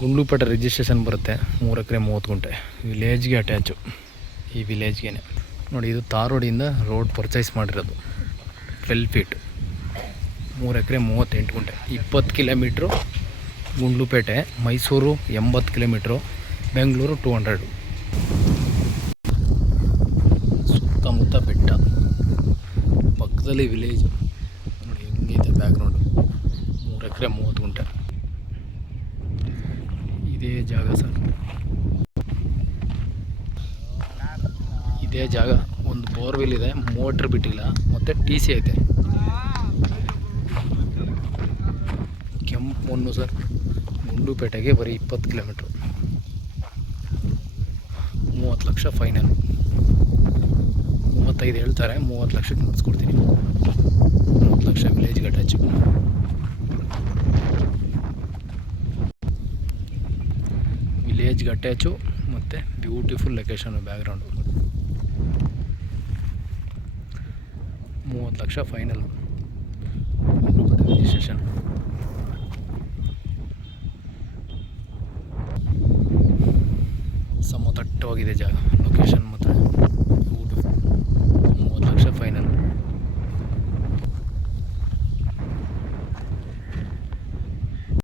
Gundlupet registration ಬರುತ್ತೆ. 3 ಎಕರೆ 30 ಗುಂಟೆ ವಿಲೇಜ್ಗೆ attach. ಈ ವಿಲೇಜ್ಗೆ ನೋಡಿ, ಇದು ತಾರ್ ರೋಡಿಂದ ರೋಡ್ ಪರ್ಚೇಸ್ ಮಾಡಿರೋದು. 12 ಫೀಟ್, 3 ಎಕರೆ 38 ಗುಂಟೆ, 20 ಕಿಲೋಮೀಟ್ರು ಗುಂಡ್ಲುಪೇಟೆ. ಮೈಸೂರು 80 ಕಿಲೋಮೀಟ್ರು, ಬೆಂಗಳೂರು 200. ಸುತ್ತಮುತ್ತ ಬೆಟ್ಟ, ಪಕ್ಕದಲ್ಲಿ ವಿಲೇಜ್. ನೋಡಿ ಹೆಂಗೈತೆ ಬ್ಯಾಕ್ಗ್ರೌಂಡು. 3 ಎಕರೆ 30 ಗುಂಟೆ ಇದೇ ಜಾಗ ಸರ್. ಇದೇ ಜಾಗ. ಒಂದು ಬೋರ್ವೆಲ್ ಇದೆ, ಮೋಟ್ರ್ ಬಿಟ್ಟಿಲ್ಲ, ಮತ್ತು ಟಿ ಸಿ ಐತೆ. ಕೆಂಪು ಮಣ್ಣು ಸರ್. ಗುಂಡ್ಲುಪೇಟೆಗೆ ಬರೀ 20 ಕಿಲೋಮೀಟ್ರು. 30 ಲಕ್ಷ ಫೈನಲ್. 35 ಹೇಳ್ತಾರೆ, 30 ಲಕ್ಷಕ್ಕೆ ಮುಗಿಸ್ಕೊಡ್ತೀನಿ. 30 ಲಕ್ಷ ವಿಲೇಜ್ಗೆ ಅಟ್ಯಾಚು. ವಿಲೇಜ್ಗೆ ಅಟ್ಯಾಚು ಮತ್ತು beautiful location. Background 30 lakh final. Registration. ಸಮತಟ್ಟವಾಗಿದೆ ಜಾಗ. ಲೊಕೇಶನ್